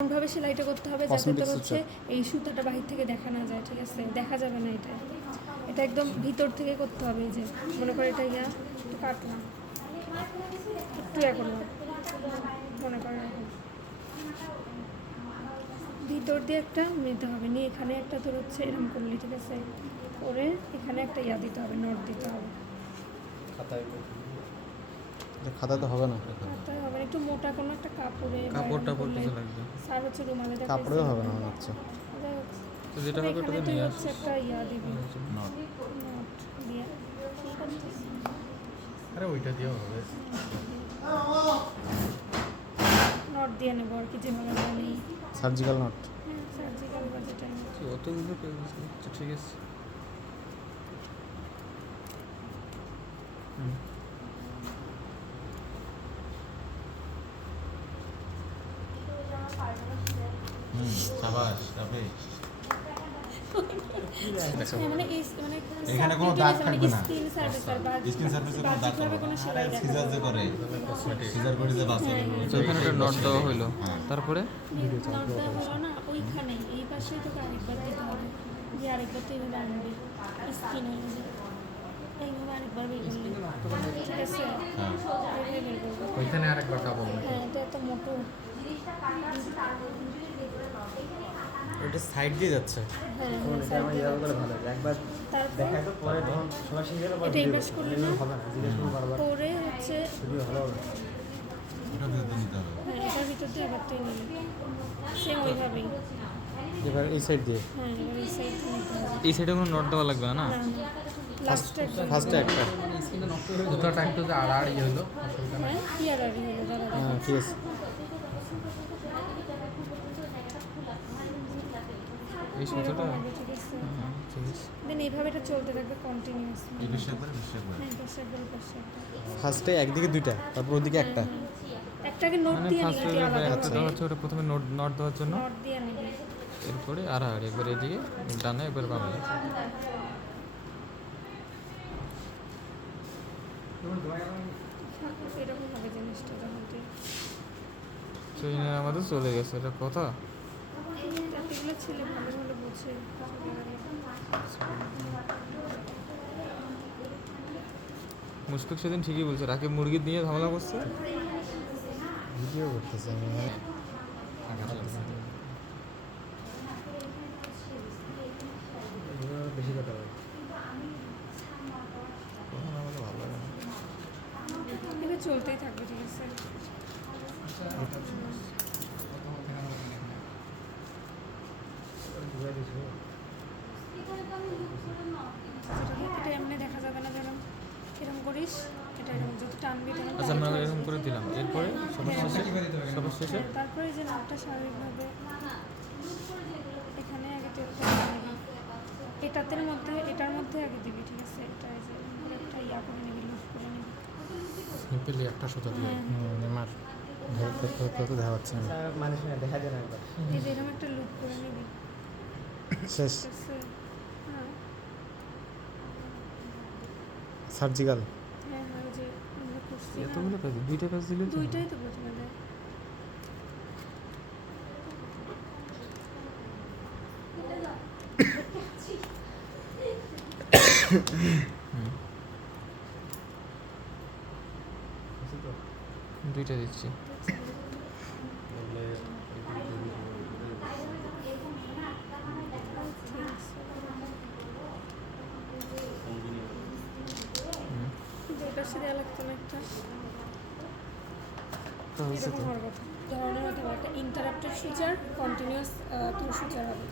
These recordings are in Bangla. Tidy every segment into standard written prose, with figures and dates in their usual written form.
এমনভাবে সেলাইটা করতে হবে যাতে তোর হচ্ছে এই সুতাটা বাহির থেকে দেখা না যায়, ঠিক আছে? দেখা যাবে না এটা, এটা একদম ভিতর থেকে করতে হবে। এই যে মনে করে এটা একটু কাটলাম, একটু করলাম, মনে করে ভিতর দিয়ে একটা নিতে হবে, নিয়ে এখানে একটা তোর হচ্ছে এরকম করলি, ঠিক আছে? করে এখানে একটা দিতে হবে, নট দিতে হবে। খাতাতে হবে না, খাতায় হবে না, একটু মোটা কোনো একটা কাপড়টা পড়তে লাগবে। স্যার হচ্ছে রুমালে কাপড়েও হবে না মনে হচ্ছে। তো যেটা হবে ওটা তুই হচ্ছে একটা দিবি, নট দিয়ে আরে ওইটা দিয়েও হবে, নট দিয়ে নেবো আর কি, যেভাবে জানি সার্জিক্যাল নট। হ্যাঁ, সার্জিক্যাল বা যেটা অতগুলো পেজ আচ্ছা ঠিক আছে। সাবাস তবে মানে এখানে কোনো দাগ থাকবে না, স্কিন সার্ভিসার বা স্কিন সার্ভিসে কোনো দাগ থাকবে কোনো সেলাই না, দেখা সিজার যে করে সিজার করে যে বাঁচে তো এখানে একটা নট দেওয়া হলো, তারপরে নট দেওয়া হলো না, ওইখানে এই পাশেই তোকে আরেকবার দিতে হবে, যে আরেকবার তুই এইভাবে আনবি স্কিন হয়ে যাবে, এইভাবে আরেকবার বের করলি, ঠিক আছে? এইভাবে বের করবো, ওইখানে আরেকবার কাপড় হ্যাঁ এটা এত মোটো, এটা সাইড দিয়ে যাচ্ছে। হ্যাঁ এটা আমার ইয়ার বলে ভালো লাগে একবার দেখাই তো, পরে যখন সবাই শিখে গেল এটা ইনভেস্ট করলি না হবে না, জিজ্ঞেস করুন বারবার, করে হচ্ছে ভিডিও ভালো হবে। ওটা ভিতরে নিতে হবে। হ্যাঁ এটার ভিতর দিয়ে এবার তুই নিবি সেম ওইভাবেই, এবার এই সাইড দিয়ে হ্যাঁ এবার এই সাইড দিয়ে নিতে হবে। এই সাইডে কোনো নট দেওয়া লাগবে না। ফার্স্টে একটা দুটোটা একটু যে আড়াআড়ি হলো, হ্যাঁ কি আর হলো দাদা, হ্যাঁ ঠিক আছে। এই সুতোটা ঠিক আছে? ঠিক আছে। দেন এইভাবে এটা চলতে থাকবে কন্টিনিউয়াসলি, এই বেশি একবার হ্যাঁ পাশে একবার পাশে একবার, ফার্স্টে একদিকে দুইটা, তারপর ওদিকে একটা। একটাকে নোট মানে দিয়ে ফার্স্ট নিবি তুই আলাদা এটা হচ্ছে ওটা প্রথমে নট দেওয়ার জন্য, নোট দিয়ে নিবি, এরপরে আড়াআড়ি একবার এদিকে ডানে একবার বামে। এরকম হবে জিনিসটা যখন তুই সেই আমাদের চলে গেছে এটা কথা। এগুলো ছেলে ভালো ভালো বোঝে, মুশফিক সেদিন ঠিকই বলছে, রাকিব মুরগি দিয়ে ঝামেলা করছে। ভিডিও করতেছে আমি বেশি কথা বলে, কখন আমাকে ভালো লাগে না। এটা চলতেই থাকবে, ঠিক আছে? এটা এমনি দেখা যাবে না, যেরকম এরকম করিস, এটা এরকম যত টানবি আচ্ছা আমরা এরকম করে দিলাম, এরপরে সবার শেষে তারপরে যে নামটা স্বাভাবিকভাবে এখানে আগে তুই এটার মধ্যে আগে দিবি, ঠিক আছে? এটা যে একটা করে নিবি, লুজ করে নিবি সিম্পলি একটা সুতো দিয়ে। আমার কত দেখা পাচ্ছে না, মানুষ দেখা যায় না একবার। এই যে এরকম একটা লুপ করে নিবি, শেষ। ঠিক আছে? হ্যাঁ সার্জিক্যাল হ্যাঁ হ্যাঁ, ওই যে আমরা করছি না, এতগুলো কাজ, দুইটা কাজ দিলে তো দুইটাই তো প্রথমে দেয়। দুইটা দিচ্ছি। যেটার সাথে লাগতো না একটা তো হচ্ছে তো এরকম হওয়ার কথা, ধরনের হতে পারে একটা ইন্টারাপ্টেড ফিচার, কন্টিনিউয়াস তোর ফিচার হবে।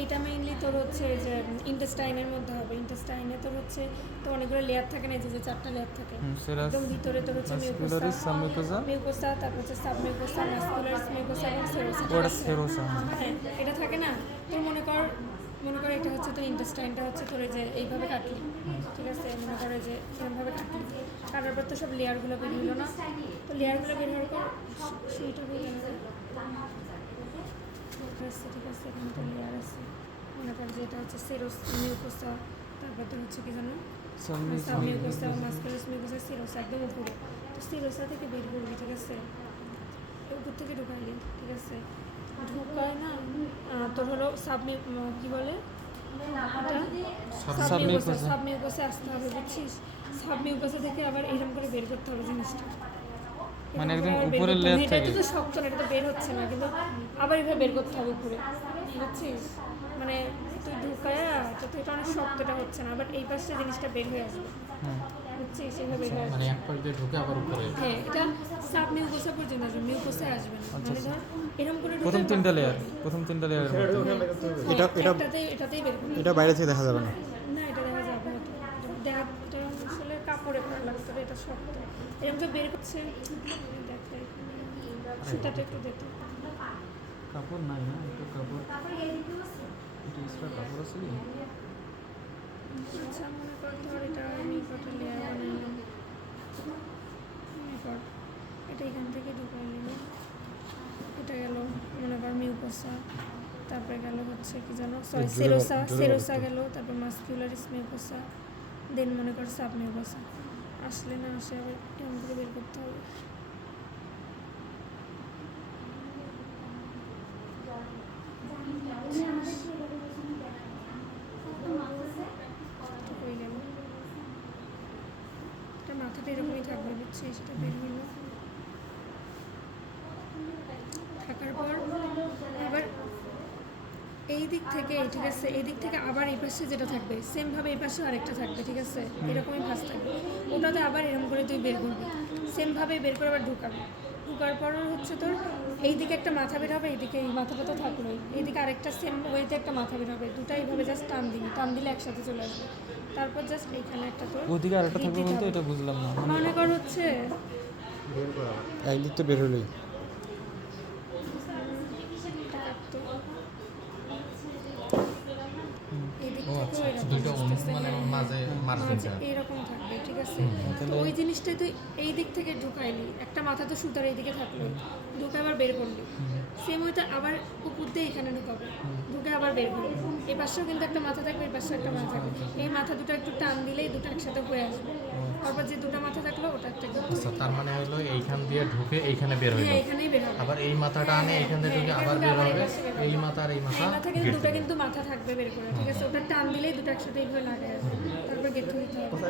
এইটা মেইনলি তোর হচ্ছে যে ইন্টেস্টাইনের মধ্যে হবে। ইন্টেস্টাইনে তোর হচ্ছে তো অনেকগুলো লেয়ার থাকে না, যে 4টা লেয়ার থাকে, একদম ভিতরে তোর হচ্ছে মাসকুলারিস সাবমিউকোসা, মিউকোসা, তারপর হচ্ছে সাবমিউকোসা, মাসকুলারিস মিউকোসা এবং সেরোসা, ওটা সেরোসা। হ্যাঁ এটা থাকে না। তোর মনে কর এটা হচ্ছে তোর ইন্টেস্টাইনটা হচ্ছে তোর এই যে এইভাবে কাটলি, ঠিক আছে? মনে করে যে এরকমভাবে কাটলি, কাটার পর তো সব লেয়ারগুলো বের হলো না, তো লেয়ারগুলো বের হওয়ার পর সেইটা বের হলো, ঠিক আছে? এখানে তো লেয়ার আছে, মনে কর যে এটা হচ্ছে সেরোস মিউকোসা, তারপর তো হচ্ছে কি জানো সাবমিউকোসা, মাসকুলারিস মিউকোসা, সেরোসা একদম উপরে। তো সেরোসা থেকে বের করবি, ঠিক আছে? উপর থেকে ঢুকাইলি, ঠিক আছে? ঢুকায় না তোর হলো কি বলে Submucosa. সাবমিউকোসে আসতে হবে বুঝছিস, সাবমিউকোসা থেকে আবার এরকম করে বের করতে হবে জিনিসটা। মানে একদম এরকম করে বের উপরের করতে হবে। layer এটা থেকে? তো শক্ত না, এটা তো বের হচ্ছে না, কিন্তু আবার এভাবে বের করতে হবে উপরে, বুঝছিস? মানে তুই ঢুকায় তো তুই এটা অনেক শক্তটা হচ্ছে না, আবার এই পাশে জিনিসটা বের হয়ে আসবে, হুম। বুঝছিস? এভাবে বের হয়ে মানে আসবে। এক পাশ দিয়ে ঢুকে আবার উপরে। হ্যাঁ, এটা সাবমিউকোসা পর্যন্ত আসবে, মিউকোসা আসবে না। মানে ধর এরকম করে প্রথম ঢুকে তিনটা লেয়ার এটাতেই বের করবে। এটা বাইরে থেকে দেখা যাবে না। না, এটা দেখা যাবে না তো। এটা আসলে কাপড়ে পরা লাগতো, এটা শক্ত। এরকম তো বের করছে, দেখাই সুতাটা একটু দেখতে। কাপড় নাই না, একটু কাপড়, একটু এক্সট্রা কাপড় আছে কি? আচ্ছা, মনে কর ধর এটা আমি কটা লেয়ার বানাইলাম, মনে কর এটা এখান থেকে ঢুকাই নিলাম, এটা গেল মনে কর মিউকোসা, তারপরে গেল হচ্ছে কি জানো, সরি সেরোসা গেল, তারপর মাস্কুলারিস মিউকোসা, দেন মনে কর সাবমিউকোসা। আসলে না আসে আবার এরকম করে বের করতে হবে। হয়ে গেল, এটা মাথাটা এরকমই থাকবে, বুঝছিস? এটা বের হইল, থাকার পর আবার এই দিক থেকে, ঠিক আছে, এই দিক থেকে আবার এই পাশে যেটা থাকবে সেমভাবে এই পাশে আরেকটা থাকবে, ঠিক আছে? এরকমই ভাঁজ থাকবে, ওটাতে আবার এরকম করে তুই বের করবি, সেমভাবে বের করে আবার ঢুকাবি। ঢুকার পর হচ্ছে তোর এই দিকে একটা মাথা বের হবে, এইদিকে এই মাথাটা তো থাকলোই, এইদিকে আরেকটা সেম ওয়েতে একটা মাথা বের হবে, দুটা এইভাবে জাস্ট টান দিবি, টান দিলে একসাথে চলে আসবে। তারপর জাস্ট এইখানে একটা তোর ওদিকে আরেকটা থাকবে দিতে বলতে হবে। এটা বুঝলাম না। মনে কর হচ্ছে একদিক তো বের হলোই। ও আচ্ছা, দুটো মানে মাঝে মার্জিনটা এরকম থাকবে, ঠিক আছে? তো ওই জিনিসটাই তুই এই দিক থেকে ঢুকাইলি, একটা মাথা তো সুতার এইদিকে থাকলো, ঢুকে আবার বের করলি, সেম ওইটা আবার উপর দিয়ে এখানে ঢুকাবে, ঢুকে আবার বের করবি। এই পাশেও কিন্তু একটা মাথা থাকবে, এই পাশে একটা মাথা থাকবে, এই মাথা দুটো একটু টান দিলেই দুটো একসাথে হয়ে আসবে। তারপর যে দুটো মাথা থাকলো ওটা একটা আচ্ছা, তার মানে হলো এইখান দিয়ে ঢুকে এইখানে বের হইলো, হ্যাঁ, এখানেই বের হবে। আবার এই মাথাটা আনে এইখান দিয়ে ঢুকে আবার বের হবে, এই মাথা আর এই মাথা এই মাথা কিন্তু দুটো কিন্তু মাথা থাকবে বের করে, ঠিক আছে? ওটা টান দিলেই দুটো একসাথে এইভাবে লাগাই আসবে, তারপর গেট দিতে হবে।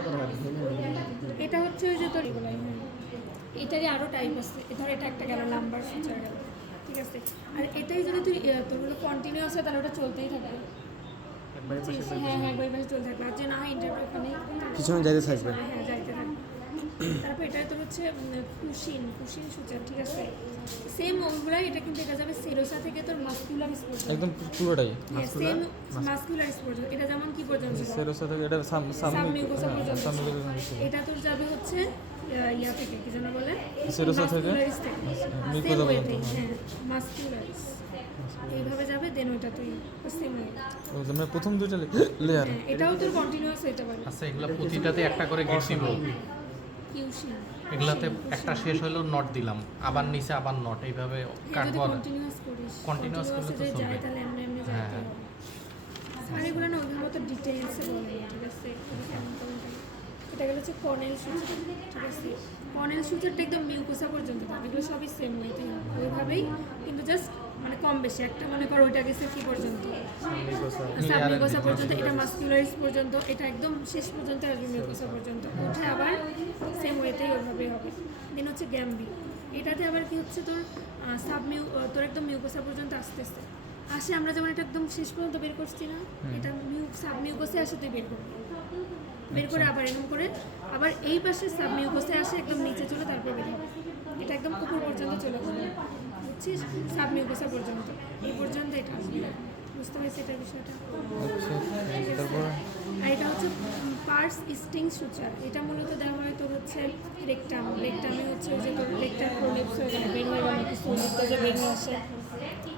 এটা হচ্ছে ওই যে তোর এগুলাই, হ্যাঁ, এটারই আরও টাইপ আছে। ধর এটা একটা গেল, নাম্বার ফিচার গেল, ঠিক আছে? আর এটাই যদি তুই তোর হলো কন্টিনিউয়াস হয় তাহলে ওটা চলতেই থাকবে। হ্যাঁ, একবার পাশে চলতে থাকবে, আর যে না হয় ইন্টারভিউ ওখানে পিছনে যাইতে থাকবে। হ্যাঁ, যাইতে থাকবে। তারপর এটা তোর হচ্ছে কুশিন সূচক, ঠিক আছে? সেম ওগুলাই, এটা কিন্তু এটা যাবে সেরোসা থেকে তোর মাস্কুলারিস পর্যন্ত, একদম পুরোটাই সেম মাস্কুলারিস পর্যন্ত। এটা যেমন কি পর্যন্ত? সেরোসা থেকে এটা সাবমিউকোসা পর্যন্ত। সাবমিউকোসা এটা তোর যাবে হচ্ছে ইয়া থেকে, কি যেন বলে, সেরোসা থেকে মাস্কুলারিস থেকে, মিউকোসা সেম পর্যন্ত। ওয়েতেই, হ্যাঁ, মাস্কুলারিস এইভাবে যাবে, দেন ওইটা তুই সেম ওয়ে। মানে প্রথম দুইটা লেয়ার। হ্যাঁ, এটাও তোর কন্টিনিউয়াস হইতে পারে। আচ্ছা, এগুলা প্রতিটাতে একটা করে গেট দিব, কিউশিন, এগুলাতে একটা শেষ হলো নট দিলাম, আবার নিচে আবার নট, এইভাবে কাটবো। আর কন্টিনিউয়াস করিস, Continuous করলে তো যদি চলবে। যায় তাহলে এমনি এমনি হ্যাঁ। যাইতে হবে। আর এগুলো না ওইভাবে তো ডিটেইলসে বলে না, ঠিক আছে? খুবই কেমন কেমন থাকে। এটা গেলো হচ্ছে কর্নেল সুচার, ঠিক আছে? কর্নেল সুচারটা একদম মিউকোসা পর্যন্ত থাকে, এগুলো সবই সেম ওয়েতেই হবে, ওইভাবেই, কিন্তু জাস্ট মানে কম বেশি। একটা মনে করো ওইটা গেছে কি পর্যন্ত, সাবমিউকোসা পর্যন্ত, এটা মাস্কুলারিস পর্যন্ত, এটা একদম শেষ পর্যন্ত আসবে মিউকোসা পর্যন্ত, ওঠে আবার সেম ওয়েতেই ওইভাবেই হবে। দেন হচ্ছে গ্যাম্বি, এটাতে আবার কি হচ্ছে তোর তোর একদম মিউকোসা পর্যন্ত আস্তে আস্তে আসে, আমরা যেমন এটা একদম শেষ পর্যন্ত বের করছি না, এটা সাবমিউকোসে আসে তুই বের করবি, বের করে আবার এরকম করে আবার এই পাশে সাবমিউকোসে আসে একদম নিচে চলে তারপর বের হবে, এটা একদম উপর পর্যন্ত চলে যাবে, বুঝছিস? সাবমিউকোসা পর্যন্ত, এই পর্যন্ত এটা আসবে, বুঝতে পারছি এটার বিষয়টা? আচ্ছা, তারপর আর এটা হচ্ছে পার্স স্টিং সুচার, এটা মূলত দেওয়া হয় তোর হচ্ছে রেকটামে হচ্ছে ওই যে তোর রেকটার প্রোলিপস হয়ে গেলে বের হয়ে গেল, কিছু লিপটা যে বের হয়ে আসে,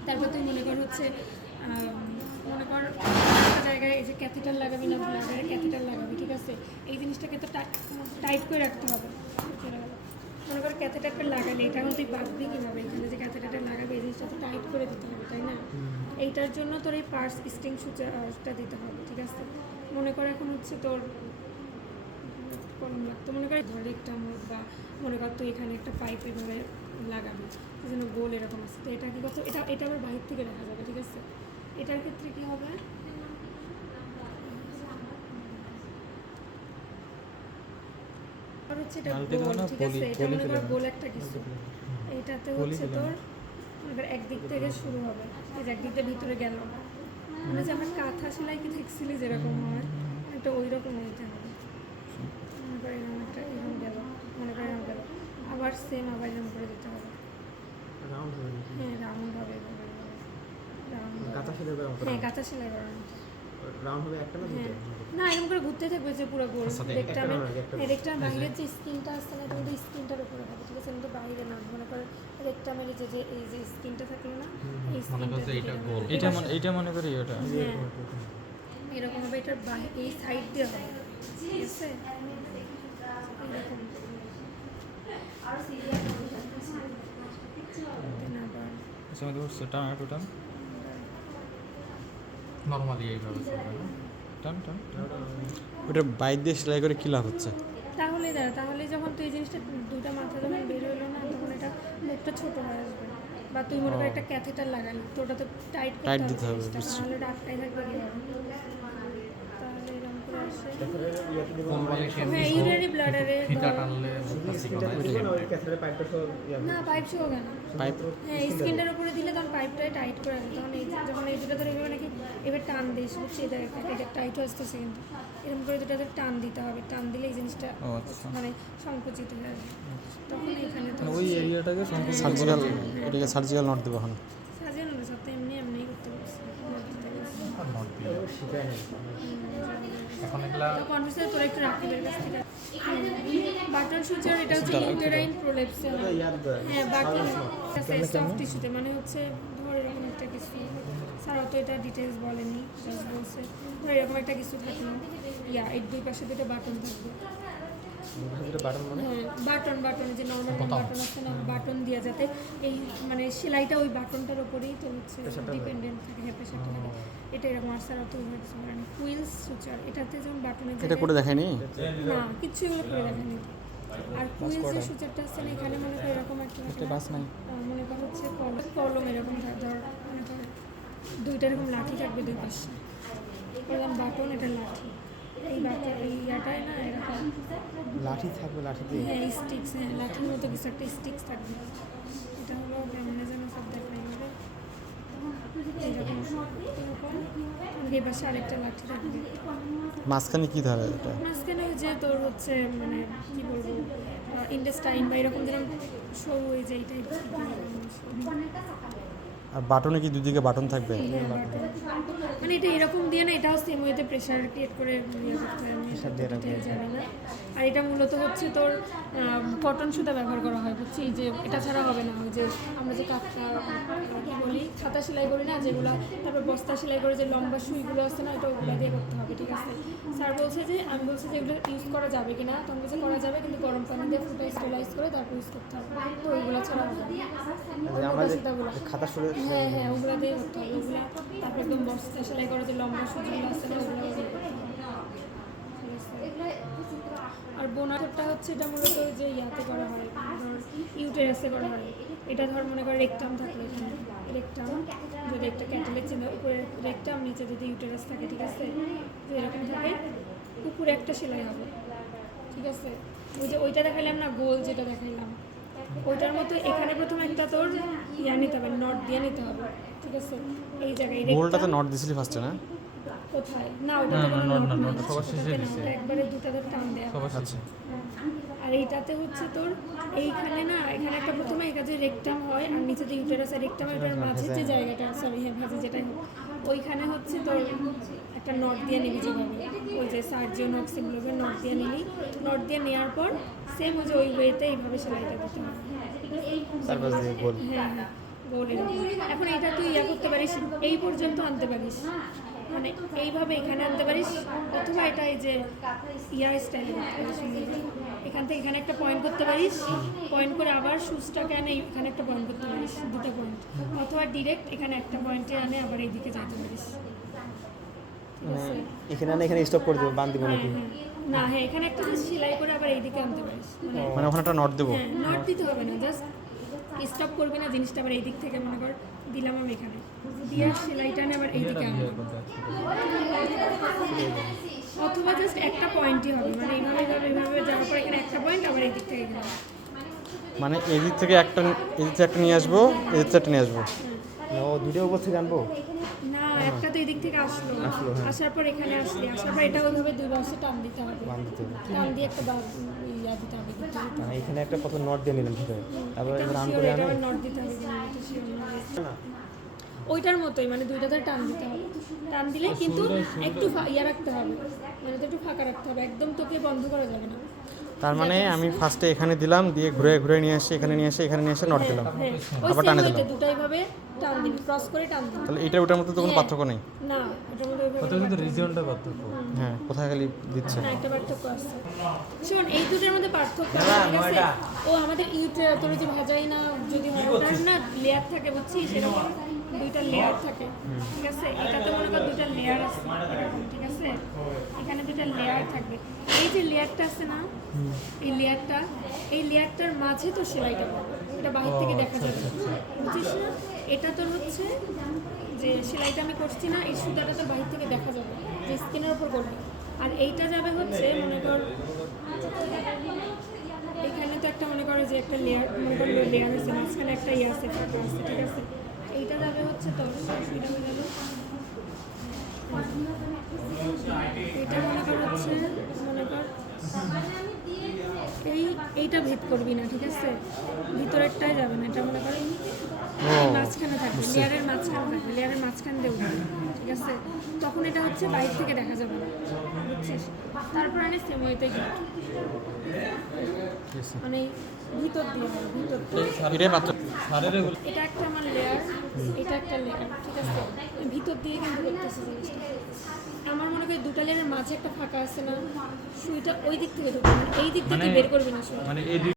তারপর তুই মনে কর হচ্ছে মনে কর একটা জায়গায় এই যে ক্যাথেটার লাগাবি না, ব্লাডারে ক্যাথেটার লাগাবি, ঠিক আছে? এই জিনিসটাকে তো টাইট করে রাখতে হবে। মনে কর ক্যাথেটারটা লাগালে এটা এখন তুই বাঁধবি কীভাবে? এখানে যে ক্যাথেটারটা লাগাবে এই জিনিসটা তো টাইট করে দিতে হবে, তাই না? এইটার জন্য তোর এই পার্স স্টিং সুচারটা দিতে হবে, ঠিক আছে? মনে কর এখন হচ্ছে তোর কলম লাগতো, মনে কর ধর একটা মোট, বা মনে কর তুই এখানে একটা পাইপ এভাবে লাগাবে, এই জন্য গোল এরকম আছে। তো এটা কি কথা, এটা আবার বাইরে থেকে দেখা যাবে, ঠিক আছে? এটার ক্ষেত্রে কি হবে, আর হচ্ছে এটা মাল্টি গোল, না, ঠিক আছে? এটা পলি মনে কর ফিলামেন্ট। গোল একটা কিছু, এইটাতে পলি হচ্ছে তোর ফিলামেন্ট। মনে কর একদিক থেকে শুরু হবে, এই যে একদিক দিয়ে ভিতরে গেল, মানে যে আমার কাঁথা সেলাই কি দেখছিলি যেরকম হয়, এটা ওই রকম হইতে হবে। মনে কর এরকম একটা এরকম গেল, মনে কর এরকম গেল, আবার সেম আবার এরকম করে দিতে হবে। রাউন্ড হবে নাকি? হ্যাঁ রাউন্ড হবে, রাউন্ড কাঁথা সেলাই করার মতো হ্যাঁ কাঁথা সেলাই করানো। রাউন্ড হবে একটা না হ্যাঁ দুটো? না এরকম করে ঘুরতে থাকবে যে পুরো গোল আচ্ছা, রেক্টামের, একটা না, একটা। হ্যাঁ রেক্টামের বাইরের যে স্কিনটা আসছে না, তুমি স্কিনটার উপরে হবে, ঠিক আছে? কিন্তু বাইরে না, মনে করো রেক্টামের এই যে স্কিনটা থাকলো না, এই মনে করো যে স্কিনটা এটা গোল। এইটা মনে করি ওটা হ্যাঁ এরকম হবে, এটার এই সাইড দিয়ে হবে, ঠিক আছে? এরকম Then আবার সময় তো টান আর টান নর্মালি এইভাবে চলবে না? টান টান ওটা বাইর দিয়ে সেলাই করে কী লাভ হচ্ছে? তাহলে তাহলে যখন তুই এই জিনিসটা দুইটা মাথা যখন বের হলো না, তখন এটা মুখটা ছোট হয়ে আসবে, বা তুই মনে কর একটা ক্যাথেটার লাগালি, তো ওটাতে টাইট Tight দিতে হবে, জিনিসটা, বুঝছি। নাহলে এটা আটকাই থাকবে কীভাবে? তাহলে এরকম করে আসে। কোন বলে সে হ্যাঁ ইউরিনারি ব্লাডারে ফিতা টানলে মুখটা চিকন হয়। ওই ক্যাথেটারে পাইপটা সব না পাইপ সহ কেন, পাইপ হ্যাঁ স্কিনটার উপরে দিলে তখন পাইপটাই টাইট করে আসবে, তখন এই যখন এই দুটো ধরে এভাবে নাকি এবার টান দিস, বুঝছি? এটা টাইট আসতেছে, কিন্তু এরকম করে দুটাতে টান দিতে হবে, টান দিলে এই জিনিসটা ও আচ্ছা মানে সংকুচিত হয়ে আসবে, তখন এইখানে তো ওই এরিয়াটাকে সার্জিক্যাল এটাকে সার্জিক্যাল নট দেবো এখন সাজানো না, সব তো এমনি করতে পারছি। আর not দিয়ে। শিখায় না। এখন এগুলা তো কনফিউজ তোরা একটু রাকিবের কাছ থেকে বাটন সুচার, এটা হচ্ছে ইউটেরাইন প্রোলেপসে, হ্যাঁ বাটন সফট টিস্যুতে, মানে হচ্ছে ধর এরকম একটা কিছু, স্যার অত এটা ডিটেলস বলেনি, জাস্ট বলছে ধর এরকম একটা কিছু থাকলো, এর দুই পাশে দুটো বাটন থাকবে, যেটা বাটন মানে হ্যাঁ বাটন যে নর্মাল বাটন আছে না, বাটন দেওয়া যাতে এই মানে সেলাইটা ওই বাটনটার উপরেই তো হচ্ছে ডিপেন্ডেন্ট থাকে, হ্যাঁ প্রেশারটা থাকে, এটা এরকম আর স্যার অত মানে কুইলস সুচার, এটাতে যেমন বাটনের এটা করে দেখায়নি না কিচ্ছু এগুলো করে দেখানি। আর কুইলস যে সুচারটা আছে না, এখানে মনে করো এরকম একটা বাস নাই মনে করো হচ্ছে কলম এরকম ধর মনে করো দুইটা এরকম লাঠি থাকবে দুই পাশে, এরকম বাটন, এটা লাঠি, এই বাটন এই ইয়াটায় না এরকম লাঠি থাকবে, লাঠি দিয়ে হ্যাঁ স্টিক্স, হ্যাঁ লাঠির মতো কিছু একটা স্টিক্স থাকবে, এটা হলো কেমনে যেন সব দেখাই হবে এরকম এরকম, এই পাশে আরেকটা লাঠি থাকবে, মাঝখানে কী ধরে এটা? মাঝখানে ওই যে তোর হচ্ছে মানে কি বলবো ইন্ডাস্টাইন বা এরকম যেরকম সরু এই যে এই টাইপের আর বাটনে কি দুদিকে বাটন থাকবে? মানে এটা এরকম দিয়ে না, এটাও সেম ওয়েতে প্রেশার ক্রিয়েট করে ইয়ে করতে হয়, আমি Pressure দিয়ে রাখবে। detail জানি না। আর এটা মূলত হচ্ছে তোর কটন সুতা ব্যবহার করা হয়, বুঝছি? যে এটা ছাড়া হবে না, ওই যে আমরা যে কি বলি খাতা সেলাই করি না যেগুলো, তারপর বস্তা সেলাই করে যে লম্বা সুইগুলো আছে না, এটা ওগুলো দিয়ে করতে হবে, ঠিক আছে? স্যার বলছে যে আমি বলছি যে এগুলো ইউজ করা যাবে কিনা, তখন বলছে করা যাবে, কিন্তু গরম পানি দিয়ে ফুটে স্টেলাইজ করে তারপর ইউজ করতে হবে, তো ওইগুলো ছাড়া হবে না। যে আমরা যে সুতাগুলো খাতা সরে হ্যাঁ হ্যাঁ ওগুলো দিয়ে করতে হবে, ওগুলো তারপর একদম বস্তা সেলাই করে যে লম্বা সুজিগুলো আছে না, ওগুলো দিয়ে করতে হবে। ঠিক আছে? আর বোনারটা হচ্ছে এটা মূলত ওই যে ইয়াতে করা হয়, ধর ইউটেরাসে করা হয়, এটা ধর মনে করে রেকটাম থাকলে এখানে রেকটাম, যদি একটা ক্যাটালের চিহ্ন উপরে রেকটাম, নিচে যদি ইউটেরাস থাকে, ঠিক আছে? যদি এরকম থাকে উপরে একটা সেলাই হবে, ঠিক আছে? ওই যে ওইটা দেখাইলাম না গোল, যেটা দেখাইলাম ওইটার মতো এখানে প্রথমে একটা তোর ইয়া নিতে হবে, নট দিয়ে নিতে হবে, ঠিক আছে? এই জায়গায় গোলটাতে নট দিছিলি ফার্স্টে না? কোথায় না, ওটা তো কোনো নট না, সবার শেষে দিছে। একবারে দুটাতে টান দেয়া। আচ্ছা আর এইটাতে হচ্ছে তোর এইখানে না, এখানে একটা প্রথমে এই কাজে রেকটাম হয়, আর নিচে যে ইউটেরাস আর রেকটাম, এটার মাঝে যে জায়গাটা, সরি হ্যাঁ ভাজে যেটাই হোক, ওইখানে হচ্ছে তোর একটা নট দিয়ে নিবি, যেভাবে ওই যে সার্জিও নক্স এগুলোকে নট দিয়ে নিবি, নট দিয়ে নেওয়ার পর সেম ওই যে ওই ওয়েতে এইভাবে সেলাইটা দিতে হবে, সার্ভাস দিয়ে গোল হ্যাঁ গোল এরকম। এখন এইটা তুই ইয়া করতে পারিস, এই পর্যন্ত আনতে পারিস, মানে এইভাবে এখানে আনতে পারিস, অথবা এটা এই যে ইয়ার স্টাইলে করতে পারিস, এখান থেকে এখানে একটা পয়েন্ট করতে পারিস, পয়েন্ট করে আবার সুচটাকে আনে এখানে একটা পয়েন্ট করতে পারিস, দুটো পয়েন্ট, অথবা ডিরেক্ট এখানে একটা পয়েন্টে আনে আবার এইদিকে যাইতে পারিস, ঠিক আছে? এখানে না, এখানে স্টপ করে দেবো, বান্ধ দিব নাকি? না হ্যাঁ এখানে একটা জাস্ট সেলাই করে আবার এইদিকে আনতে পারিস, মানে মানে ওখানে একটা নট দেবো? হ্যাঁ নট দিতে হবে না, জাস্ট স্টপ করবি না জিনিসটা আবার এই দিক থেকে মনে কর দিলাম আমি এখানে দিয়ে সেলাইটা নিয়ে আবার এই দিকে আনলাম অথবা জাস্ট একটা পয়েন্টই হবে মানে এইভাবে যাওয়ার পর এখানে একটা পয়েন্ট আবার এই দিক থেকে গেলাম মানে এদিক থেকে একটা নিয়ে আসবো, এদিক থেকে একটা নিয়ে আসবো। ও দুটো উপর থেকে আনবো? না একটা তো এই দিক থেকে আসলো আসার পর এখানে আসলি আসার পর এটা ওইভাবে দুই বাক্সে টান দিতে হবে টান দিয়ে একটা ইয়া দিতে হবে এখানে একটা কত নট দিয়ে নিলাম ঠিক আছে, তারপরে রান করে আনে। নট দিতে হবে ওইটার মতোই মানে দুইটাতে টান দিতে হবে টান দিলে কিন্তু একটু ইয়া রাখতে হবে মানে তো একটু ফাঁকা রাখতে হবে একদম তোকে বন্ধ করা যাবে না তার মানে আমি ফার্স্টে এখানে দিলাম, দিয়ে ঘুরে ঘুরে নিয়ে আসি, এখানে নিয়ে আসি, এখানে নিয়ে এসে নট দিলাম, হ্যাঁ ওই আবার সেম টানে ওইটা দিলাম। দুটো এইভাবে টান দিবি ক্রস করে টান দিবি তাহলে এইটা ওটার মধ্যে তো কোনো পার্থক্য নেই? না ওটার মধ্যে ওইভাবে ওটা কিন্তু রিজিয়নটা পার্থক্য। হ্যাঁ, কোথায় খালি দিচ্ছে। না একটা পার্থক্য আছে শোন এই দুটোর মধ্যে পার্থক্য আছে, ঠিক আছে ও আমাদের তোর যে ভাজাই না যদি হয় ওটার না লেয়ার থাকে বুঝছিস সেরকম দুইটা লেয়ার থাকে ঠিক আছে এটাতে মনে কর দুইটা লেয়ার আছে এরকম, ঠিক আছে এখানে দুইটা লেয়ার থাকবে এই যে লেয়ারটা আছে না এই লেয়ারটার মাঝে তো সেলাইটা করবে এটা বাহির থেকে দেখা যাবে বুঝছিস না এটা তোর হচ্ছে যে সেলাইটা আমি করছি না এই সুতাটা তোর বাহির থেকে দেখা যাবে যে স্কিনের উপর করবে আর এইটা যাবে হচ্ছে মনে কর এখানে তো একটা মনে করো যে একটা লেয়ার মনে করো লেয়ার আছে মাঝখানে একটা ইয়ে আছে ফাঁকা আছে ঠিক আছে এইটা যাবে হচ্ছে তোর সুইটা হয়ে গেল এটা মনে কর হচ্ছে মনে কর এইটা ভেদ করবি না ঠিক আছে ভিতরেরটাই যাবে না এটা মনে কর মাঝখানে থাকবে লেয়ারের মাঝখান দিয়ে উঠবে ঠিক আছে তখন এটা হচ্ছে বাইরে থেকে দেখা যাবে না বুঝছিস তারপর আমি সেম ওইতে মানে ভিতর দিয়ে এটাই পার্থক্য। এটা একটা আমার লেয়ার এটা একটা লেয়ার ঠিক আছে ভিতর দিয়ে কিন্তু করতেছে জিনিসটা আমার মনে করি দুটো লেয়ারের মাঝে একটা ফাঁকা আছে না সুইটা ওই দিক থেকে ঢুকবে এই দিক থেকে বের করবি না সুই মানে এই